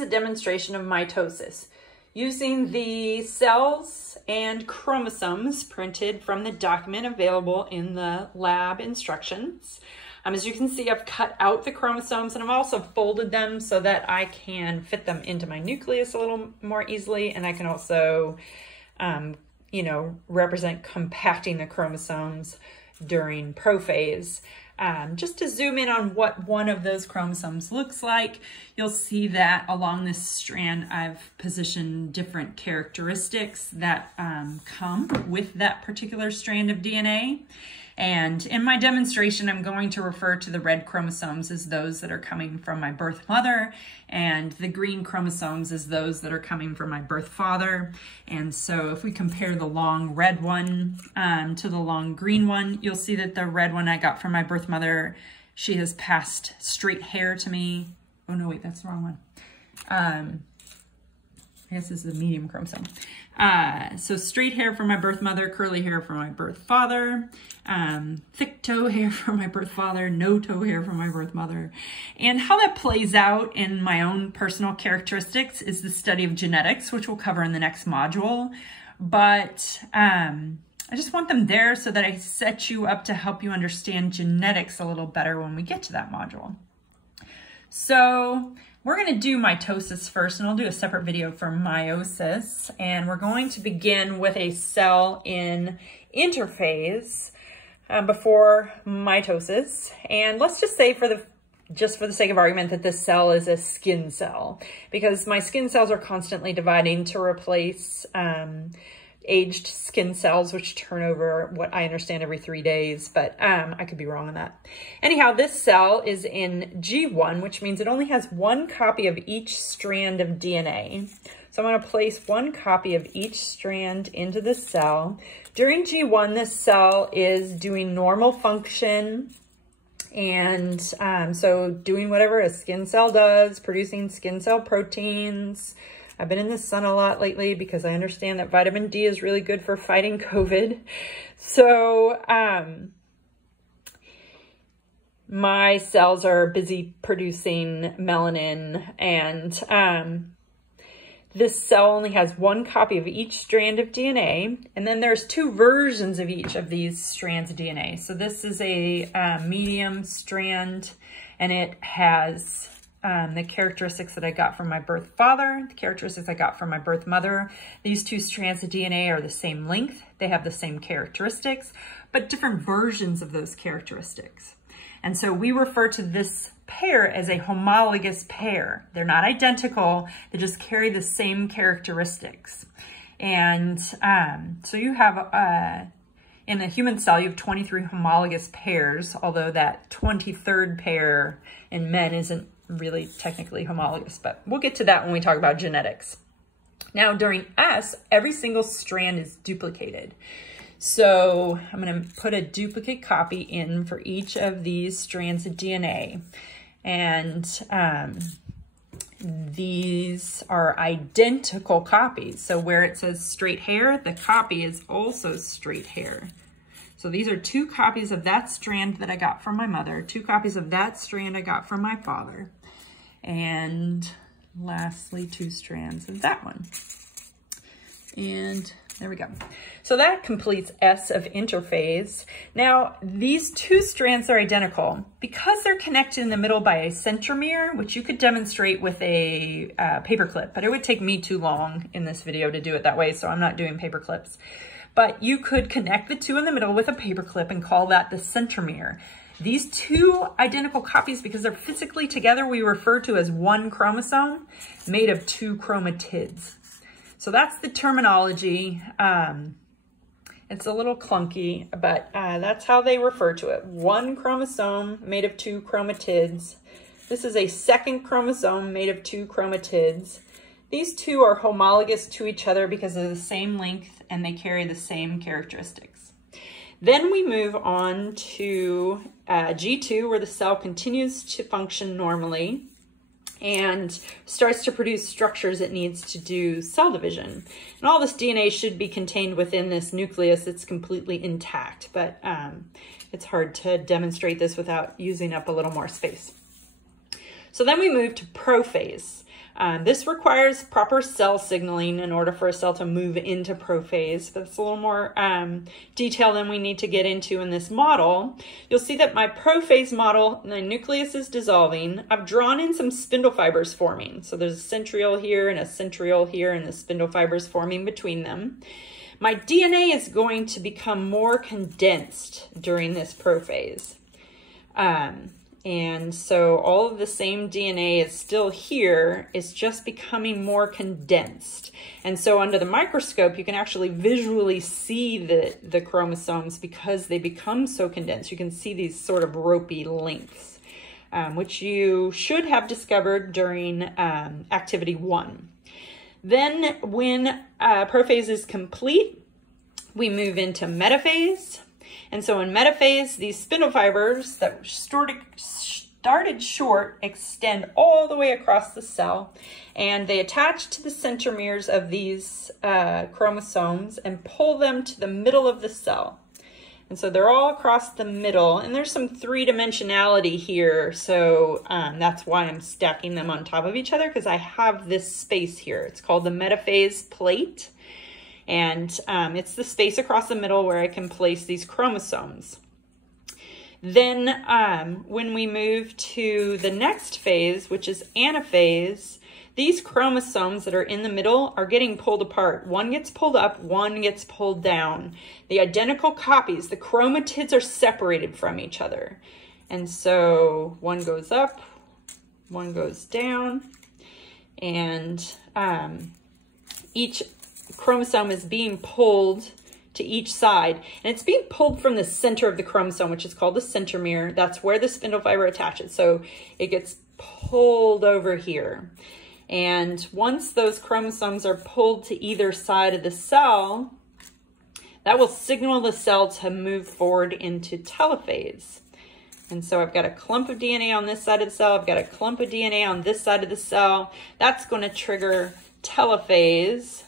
is a demonstration of mitosis using the cells and chromosomes printed from the document available in the lab instructions. As you can see, I've cut out the chromosomes and I've also folded them so that I can fit them into my nucleus a little more easily, and I can also, represent compacting the chromosomes during prophase. Just to zoom in on what one of those chromosomes looks like, you'll see that along this strand I've positioned different characteristics that come with that particular strand of DNA. And in my demonstration, I'm going to refer to the red chromosomes as those that are coming from my birth mother, and the green chromosomes as those that are coming from my birth father. And so if we compare the long red one to the long green one, you'll see that the red one I got from my birth mother, she has passed straight hair to me. Oh no, wait, that's the wrong one. I guess this is a medium chromosome. So straight hair from my birth mother, curly hair from my birth father, thick toe hair from my birth father, no toe hair from my birth mother. And how that plays out in my own personal characteristics is the study of genetics, which we'll cover in the next module. But I just want them there so that I set you up to help you understand genetics a little better when we get to that module. So we're going to do mitosis first, and I'll do a separate video for meiosis. And we're going to begin with a cell in interphase before mitosis. And let's just say for the sake of argument that this cell is a skin cell, because my skin cells are constantly dividing to replace aged skin cells, which turn over, what I understand, every 3 days, but I could be wrong on that. Anyhow, this cell is in G1, which means it only has one copy of each strand of DNA. So I'm going to place one copy of each strand into the cell. During G1, this cell is doing normal function, and so doing whatever a skin cell does, producing skin cell proteins. I've been in the sun a lot lately because I understand that vitamin D is really good for fighting COVID. So my cells are busy producing melanin, and this cell only has one copy of each strand of DNA, and then there's two versions of each of these strands of DNA. So this is a medium strand, and it has the characteristics that I got from my birth father, the characteristics I got from my birth mother. These two strands of DNA are the same length. They have the same characteristics, but different versions of those characteristics. And so we refer to this pair as a homologous pair. They're not identical. They just carry the same characteristics. And so you have, in the human cell, you have 23 homologous pairs, although that 23rd pair in men isn't really technically homologous, but we'll get to that when we talk about genetics. Now, during S, every single strand is duplicated. So I'm going to put a duplicate copy in for each of these strands of DNA. And these are identical copies. So where it says straight hair, the copy is also straight hair. So these are two copies of that strand that I got from my mother, two copies of that strand I got from my father, and lastly, two strands of that one. And there we go. So that completes S of interphase. Now, these two strands are identical because they're connected in the middle by a centromere, which you could demonstrate with a paper clip, but it would take me too long in this video to do it that way, so I'm not doing paper clips. But you could connect the two in the middle with a paper clip and call that the centromere. These two identical copies, because they're physically together, we refer to as one chromosome made of two chromatids. So that's the terminology. It's a little clunky, but that's how they refer to it. One chromosome made of two chromatids. This is a second chromosome made of two chromatids. These two are homologous to each other because of the same length and they carry the same characteristics. Then we move on to G2, where the cell continues to function normally and starts to produce structures it needs to do cell division. And all this DNA should be contained within this nucleus. It's completely intact, but it's hard to demonstrate this without using up a little more space. So then we move to prophase. This requires proper cell signaling in order for a cell to move into prophase. That's a little more detail than we need to get into in this model. You'll see that my prophase model, the nucleus is dissolving. I've drawn in some spindle fibers forming. So there's a centriole here and a centriole here and the spindle fibers forming between them. My DNA is going to become more condensed during this prophase. And so all of the same DNA is still here, it's just becoming more condensed. And so under the microscope, you can actually visually see the chromosomes because they become so condensed. You can see these sort of ropey lengths, which you should have discovered during activity 1. Then when prophase is complete, we move into metaphase. And so in metaphase, these spindle fibers that started short extend all the way across the cell, and they attach to the centromeres of these chromosomes and pull them to the middle of the cell. And so they're all across the middle, and there's some three-dimensionality here, so that's why I'm stacking them on top of each other, because I have this space here. It's called the metaphase plate. And it's the space across the middle where I can place these chromosomes. Then when we move to the next phase, which is anaphase, these chromosomes that are in the middle are getting pulled apart. One gets pulled up, one gets pulled down. The identical copies, the chromatids are separated from each other. And so one goes up, one goes down, and each chromosome is being pulled to each side, and it's being pulled from the center of the chromosome, which is called the centromere. That's where the spindle fiber attaches. So it gets pulled over here. And once those chromosomes are pulled to either side of the cell, that will signal the cell to move forward into telophase. And so I've got a clump of DNA on this side of the cell. I've got a clump of DNA on this side of the cell. That's going to trigger telophase,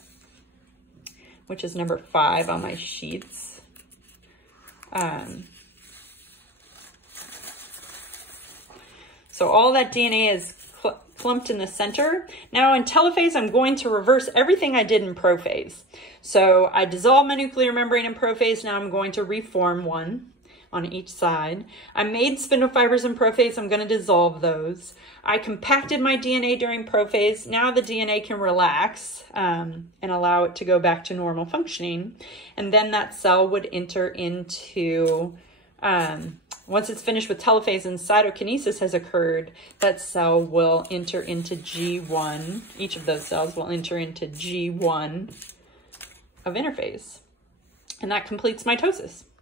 which is number 5 on my sheets. So all that DNA is clumped in the center. Now in telophase, I'm going to reverse everything I did in prophase. So I dissolved my nuclear membrane in prophase. Now I'm going to reform one on each side. I made spindle fibers in prophase. I'm going to dissolve those. I compacted my DNA during prophase. Now the DNA can relax and allow it to go back to normal functioning. And then that cell would enter into, once it's finished with telophase and cytokinesis has occurred, that cell will enter into G1. Each of those cells will enter into G1 of interphase. And that completes mitosis.